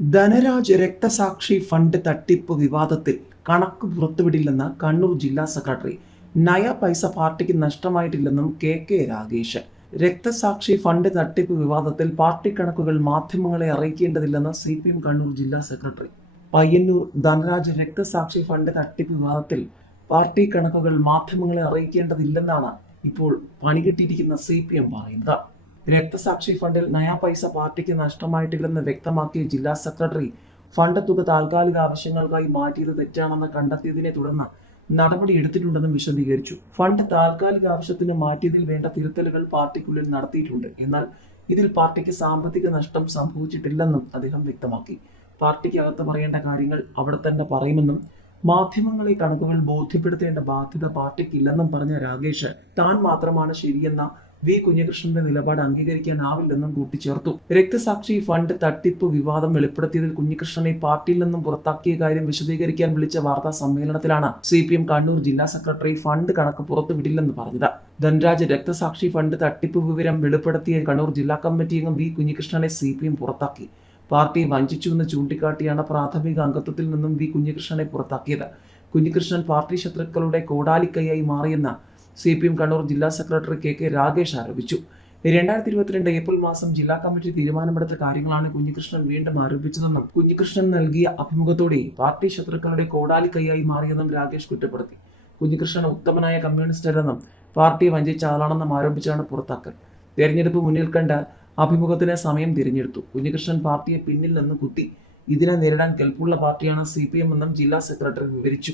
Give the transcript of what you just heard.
ധനരാജ് രക്തസാക്ഷി ഫണ്ട് തട്ടിപ്പ് വിവാദത്തിൽ കണക്ക് പുറത്തുവിടില്ലെന്ന് കണ്ണൂർ ജില്ലാ സെക്രട്ടറി. നയ പൈസ പാർട്ടിക്ക് നഷ്ടമായിട്ടില്ലെന്നും കെ രാഗേഷ്. രക്തസാക്ഷി ഫണ്ട് തട്ടിപ്പ് വിവാദത്തിൽ പാർട്ടി കണക്കുകൾ മാധ്യമങ്ങളെ അറിയിക്കേണ്ടതില്ലെന്ന് CPM കണ്ണൂർ ജില്ലാ സെക്രട്ടറി. പയ്യന്നൂർ ധനരാജ് രക്തസാക്ഷി ഫണ്ട് തട്ടിപ്പ് വിവാദത്തിൽ പാർട്ടി കണക്കുകൾ മാധ്യമങ്ങളെ അറിയിക്കേണ്ടതില്ലെന്നാണ് ഇപ്പോൾ പണികിട്ടിയിരിക്കുന്ന CPM പറയുന്നത്. രക്തസാക്ഷി ഫണ്ടിൽ നയാ പൈസ പാർട്ടിക്ക് നഷ്ടമായിട്ടില്ലെന്ന് വ്യക്തമാക്കിയ ജില്ലാ സെക്രട്ടറി, ഫണ്ട് തുക താൽക്കാലിക ആവശ്യങ്ങൾക്കായി മാറ്റിയത് തെറ്റാണെന്ന് കണ്ടെത്തിയതിനെ തുടർന്ന് നടപടി എടുത്തിട്ടുണ്ടെന്നും വിശദീകരിച്ചു. ഫണ്ട് താൽക്കാലിക ആവശ്യത്തിന് മാറ്റിയതിൽ വേണ്ട തിരുത്തലുകൾ പാർട്ടിക്കുള്ളിൽ നടത്തിയിട്ടുണ്ട്. എന്നാൽ ഇതിൽ പാർട്ടിക്ക് സാമ്പത്തിക നഷ്ടം സംഭവിച്ചിട്ടില്ലെന്നും അദ്ദേഹം വ്യക്തമാക്കി. പാർട്ടിക്കകത്ത് പറയേണ്ട കാര്യങ്ങൾ അവിടെ തന്നെ പറയുമെന്നും മാധ്യമങ്ങളെ കണക്കുകൾ ബോധ്യപ്പെടുത്തേണ്ട ബാധ്യത പാർട്ടിക്കില്ലെന്നും പറഞ്ഞ രാഗേഷ്, താൻ മാത്രമാണ് ശരിയെന്ന കുഞ്ഞികൃഷ്ണന്റെ നിലപാട് അംഗീകരിക്കാനാവില്ലെന്നും കൂട്ടിച്ചേർത്തു. രക്തസാക്ഷി ഫണ്ട് തട്ടിപ്പ് വിവാദം വെളിപ്പെടുത്തിയതിൽ കുഞ്ഞികൃഷ്ണനെ പാർട്ടിയിൽ നിന്നും പുറത്താക്കിയ കാര്യം വിശദീകരിക്കാൻ വിളിച്ച വാർത്താ സമ്മേളനത്തിലാണ് CPM കണ്ണൂർ ജില്ലാ സെക്രട്ടറി ഫണ്ട് കണക്ക് പുറത്തുവിടില്ലെന്ന് പറഞ്ഞത്. ധൻരാജ് രക്തസാക്ഷി ഫണ്ട് തട്ടിപ്പ് വിവരം വെളിപ്പെടുത്തിയ കണ്ണൂർ ജില്ലാ കമ്മിറ്റി അംഗം കുഞ്ഞികൃഷ്ണനെ CPM പുറത്താക്കി. പാർട്ടി വഞ്ചിച്ചുവെന്ന് ചൂണ്ടിക്കാട്ടിയാണ് പ്രാഥമിക അംഗത്വത്തിൽ നിന്നും കുഞ്ഞികൃഷ്ണനെ പുറത്താക്കിയത്. കുഞ്ഞികൃഷ്ണൻ പാർട്ടി ശത്രുക്കളുടെ കോടാലിക്കൈയായി മാറിയെന്ന് CPM കണ്ണൂർ ജില്ലാ സെക്രട്ടറി കെ രാഗേഷ് ആരോപിച്ചു. 2022 ഏപ്രിൽ മാസം ജില്ലാ കമ്മിറ്റി തീരുമാനമെടുത്ത കാര്യങ്ങളാണ് കുഞ്ഞികൃഷ്ണൻ വീണ്ടും ആരോപിച്ചതെന്നും കുഞ്ഞികൃഷ്ണൻ നൽകിയ അഭിമുഖത്തോടെ പാർട്ടി ശത്രുക്കളുടെ കോടാലിക്കൈയായി മാറിയെന്നും രാഗേഷ് കുറ്റപ്പെടുത്തി. കുഞ്ഞികൃഷ്ണൻ ഉത്തമനായ കമ്മ്യൂണിസ്റ്റ് അല്ലെന്നും പാർട്ടിയെ വഞ്ചിച്ച ആളാണെന്നും ആരോപിച്ചാണ് പുറത്താക്കൽ. തെരഞ്ഞെടുപ്പ് മുന്നിൽ കണ്ട് അഭിമുഖത്തിന് സമയം തിരഞ്ഞെടുത്തു. കുഞ്ഞികൃഷ്ണൻ പാർട്ടിയെ പിന്നിൽ നിന്ന് കുത്തി. ഇതിനെ നേരിടാൻ കെൽപ്പുള്ള പാർട്ടിയാണ് CPM എന്നും ജില്ലാ സെക്രട്ടറി വിവരിച്ചു.